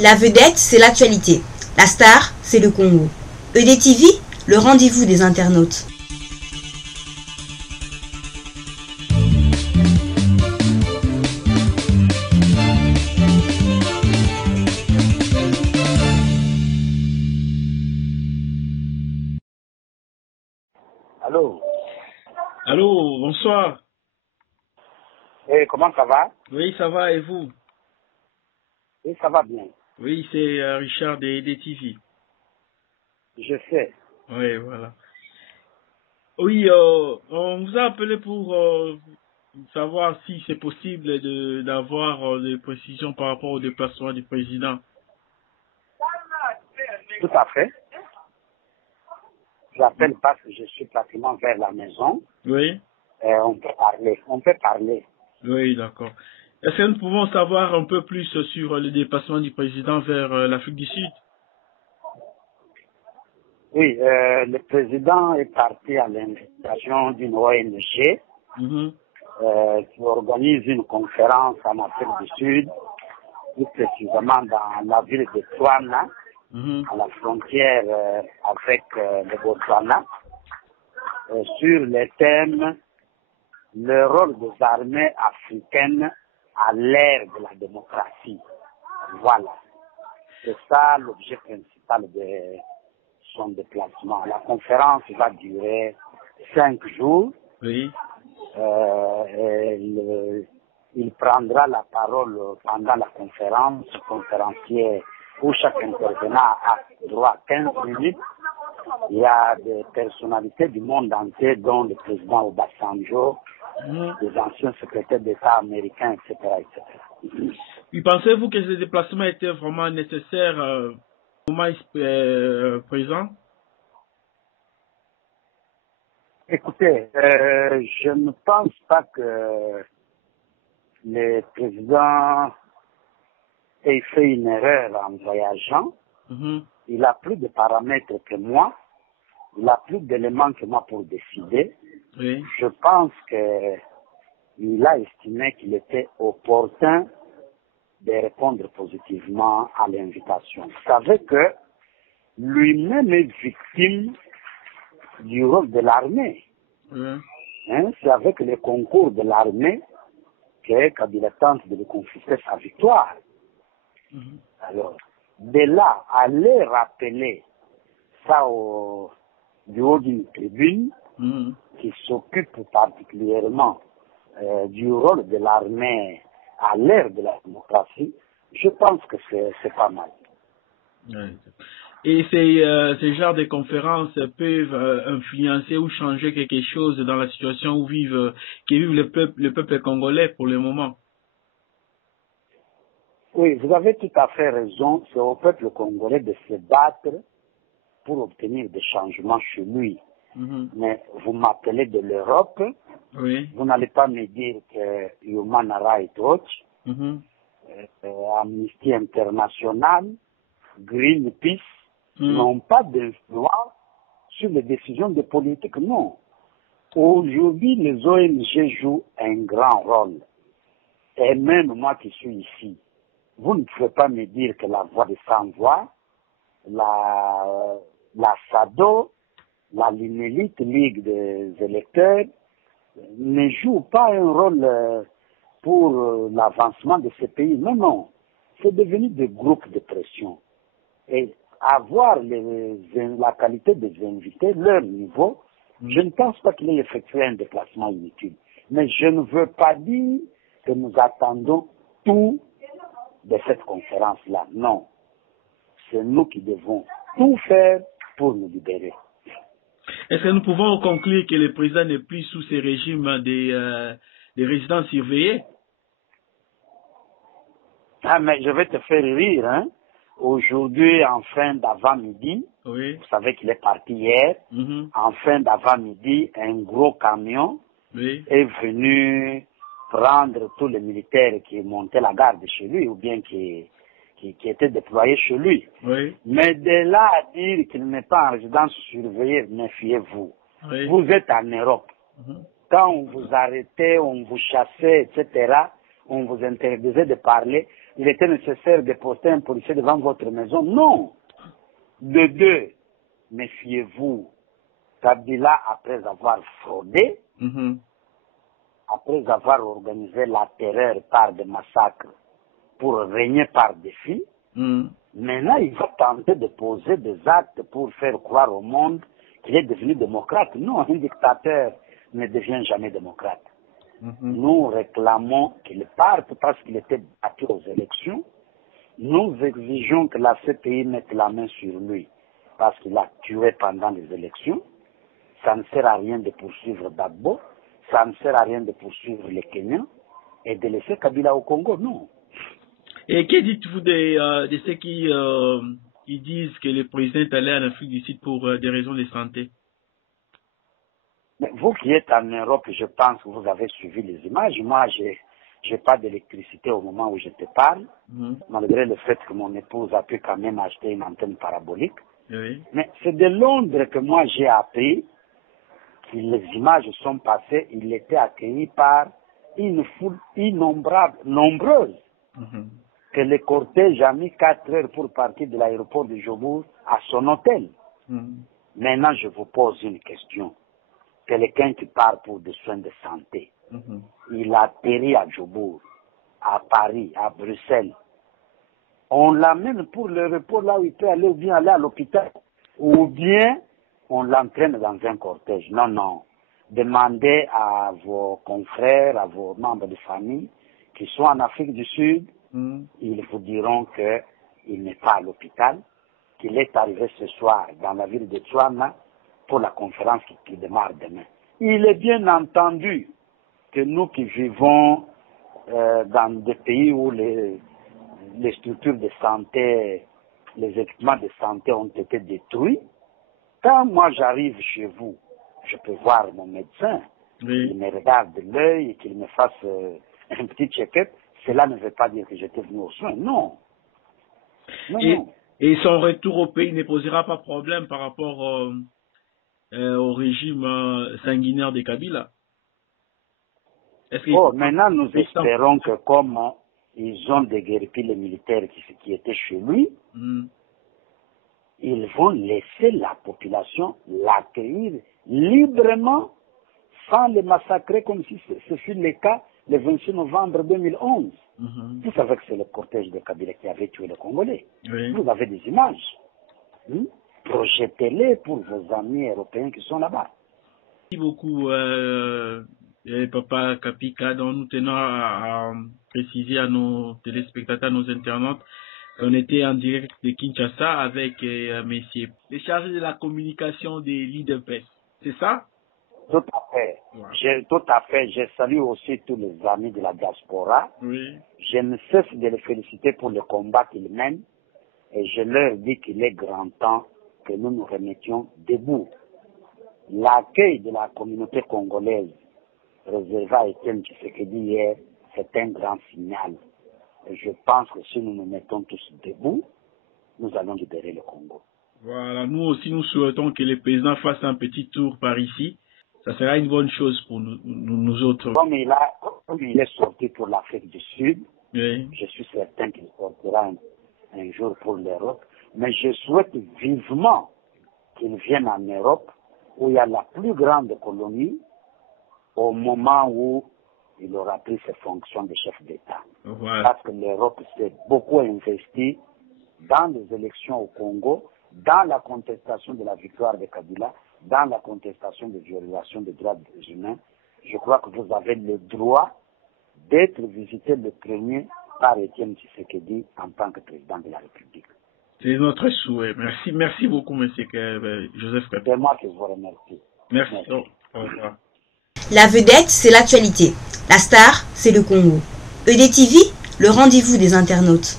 La vedette, c'est l'actualité. La star, c'est le Congo. EDTV, le rendez-vous des internautes. Allô? Allô, bonsoir. Comment ça va? Oui, ça va et vous? Oui, ça va bien. Oui, c'est Richard des EDTV. Je sais. Oui, voilà. Oui, on vous a appelé pour savoir si c'est possible d'avoir des précisions par rapport au déplacement du président. Tout à fait. J'appelle parce que je suis pratiquement vers la maison. Oui? On peut parler. On peut parler. Oui, d'accord. Est-ce que nous pouvons savoir un peu plus sur le déplacement du président vers l'Afrique du Sud? Oui, le président est parti à l'invitation d'une ONG Mhm. qui organise une conférence en Afrique du Sud, plus précisément dans la ville de Touana, Mhm. à la frontière avec le Botswana, sur le thème le rôle des armées africaines à l'ère de la démocratie. Voilà. C'est ça l'objet principal de son déplacement. La conférence va durer 5 jours. Oui. Il prendra la parole pendant la conférence, conférencier, où chaque intervenant a droit à 15 minutes. Il y a des personnalités du monde entier, dont le président Obasanjo, des anciens secrétaires d'État américains, etc., etc. Et pensez-vous que ce déplacement était vraiment nécessaire au moment présent? Écoutez, je ne pense pas que le président ait fait une erreur en voyageant. Mhm. Il a plus de paramètres que moi. Il a plus d'éléments que moi pour décider. Oui. Je pense qu'il a estimé qu'il était opportun de répondre positivement à l'invitation. Vous savez que lui-même est victime du rôle de l'armée. Oui. C'est avec le concours de l'armée que Kabila tente de lui confisquer sa victoire. Mhm. Alors, de là, aller rappeler ça du haut d'une tribune Mhm. qui s'occupe particulièrement du rôle de l'armée à l'ère de la démocratie, je pense que c'est pas mal. Ouais. Et ces genres de conférences peuvent influencer ou changer quelque chose dans la situation où vivent le peuple congolais pour le moment. Oui, vous avez tout à fait raison. C'est au peuple congolais de se battre pour obtenir des changements chez lui. Mhm. Mais vous m'appelez de l'Europe, Oui. vous n'allez pas me dire que Human Rights Watch, Mhm. Amnesty International, Greenpeace Mhm. n'ont pas d'influence sur les décisions de politique, non. Aujourd'hui, les ONG jouent un grand rôle. Et même moi qui suis ici, vous ne pouvez pas me dire que la voix de sans-voix, la SADO, la Linélite, Ligue des électeurs, ne jouent pas un rôle pour l'avancement de ce pays. Non, non. C'est devenu des groupes de pression. Et avoir la qualité des invités, leur niveau, je ne pense pas qu'il ait effectué un déplacement inutile. Mais je ne veux pas dire que nous attendons tout de cette conférence-là. Non. C'est nous qui devons tout faire pour nous libérer. Est-ce que nous pouvons conclure que le président n'est plus sous ces régimes des résidents surveillés? Ah, mais je vais te faire rire, hein. Aujourd'hui, en fin d'avant-midi, Oui. vous savez qu'il est parti hier, Mhm. en fin d'avant-midi, un gros camion Oui. est venu prendre tous les militaires qui montaient la garde chez lui ou bien qui étaient déployés chez lui. Oui. Mais de là à dire qu'il n'est pas en résidence surveillée, méfiez-vous. Oui. Vous êtes en Europe. Mhm. Quand on vous arrêtait, on vous chassait, etc., on vous interdisait de parler, il était nécessaire de poster un policier devant votre maison. Non. De deux, méfiez-vous. Kabila, après avoir fraudé, après avoir organisé la terreur par des massacres pour régner par défi, maintenant il va tenter de poser des actes pour faire croire au monde qu'il est devenu démocrate. Non, un dictateur ne devient jamais démocrate. Nous réclamons qu'il parte parce qu'il était battu aux élections. Nous exigeons que la CPI mette la main sur lui parce qu'il a tué pendant les élections. Ça ne sert à rien de poursuivre Gbagbo, ça ne sert à rien de poursuivre les Kenyans et de laisser Kabila au Congo, non. Et que dites-vous de ceux qui disent que le président est allé en Afrique du Sud pour des raisons de santé? Mais vous qui êtes en Europe, je pense que vous avez suivi les images. Moi, j'ai pas d'électricité au moment où je te parle, malgré le fait que mon épouse a pu quand même acheter une antenne parabolique. Oui. Mais c'est de Londres que moi j'ai appris que les images sont passées, il était accueilli par une foule innombrable, nombreuse, que le cortège a mis 4 heures pour partir de l'aéroport de Jobour à son hôtel. Maintenant, je vous pose une question. Quelqu'un qui part pour des soins de santé, il a atterri à Jobour, à Paris, à Bruxelles. On l'amène pour le repos là où il peut aller, ou bien aller à l'hôpital, ou bien on l'entraîne dans un cortège. Non, non. Demandez à vos confrères, à vos membres de famille qui sont en Afrique du Sud, ils vous diront qu'il n'est pas à l'hôpital, qu'il est arrivé ce soir dans la ville de Tswana pour la conférence qui démarre demain. Il est bien entendu que nous qui vivons dans des pays où les structures de santé, les équipements de santé ont été détruits, quand moi j'arrive chez vous, je peux voir mon médecin, il me regarde de l'œil et qu'il me fasse un petit check-up. Cela ne veut pas dire que j'étais venu aux soins, non. Et son retour au pays ne posera pas problème par rapport au régime sanguinaire de Kabila? Maintenant nous espérons que comme ils ont déguerpi les militaires qui étaient chez lui, ils vont laisser la population l'accueillir librement sans le massacrer comme si ce fut le cas le 26 novembre 2011. Vous savez que c'est le cortège de Kabila qui avait tué les Congolais. Vous avez des images. Projetez-les pour vos amis européens qui sont là-bas. Merci beaucoup, Papa Kapika. Donc, nous tenons à préciser à nos téléspectateurs, nos internautes, qu'on était en direct de Kinshasa avec messieurs les chargés de la communication des l'IDPS. C'est ça? Tout à fait. Tout à fait. Je salue aussi tous les amis de la diaspora. Je ne cesse de les féliciter pour le combat qu'ils mènent et je leur dis qu'il est grand temps que nous nous remettions debout. L'accueil de la communauté congolaise réservé à Étienne Tshisekedi hier, c'est un grand signal. Et je pense que si nous nous mettons tous debout, nous allons libérer le Congo. Voilà, nous aussi nous souhaitons que le président fasse un petit tour par ici. Ça sera une bonne chose pour nous autres. Comme il est sorti pour l'Afrique du Sud, je suis certain qu'il sortira un jour pour l'Europe. Mais je souhaite vivement qu'il vienne en Europe, où il y a la plus grande colonie, au moment où il aura pris ses fonctions de chef d'État. Parce que l'Europe s'est beaucoup investie dans les élections au Congo, dans la contestation de la victoire de Kabila, dans la contestation des violations des droits humains. Je crois que vous avez le droit d'être visité le premier par Étienne Tshisekedi en tant que président de la République. C'est notre souhait. Merci beaucoup, monsieur Joseph Kabila. C'est moi qui vous remercie. Merci. Au revoir. La vedette, c'est l'actualité. La star, c'est le Congo. EDTV, le rendez-vous des internautes.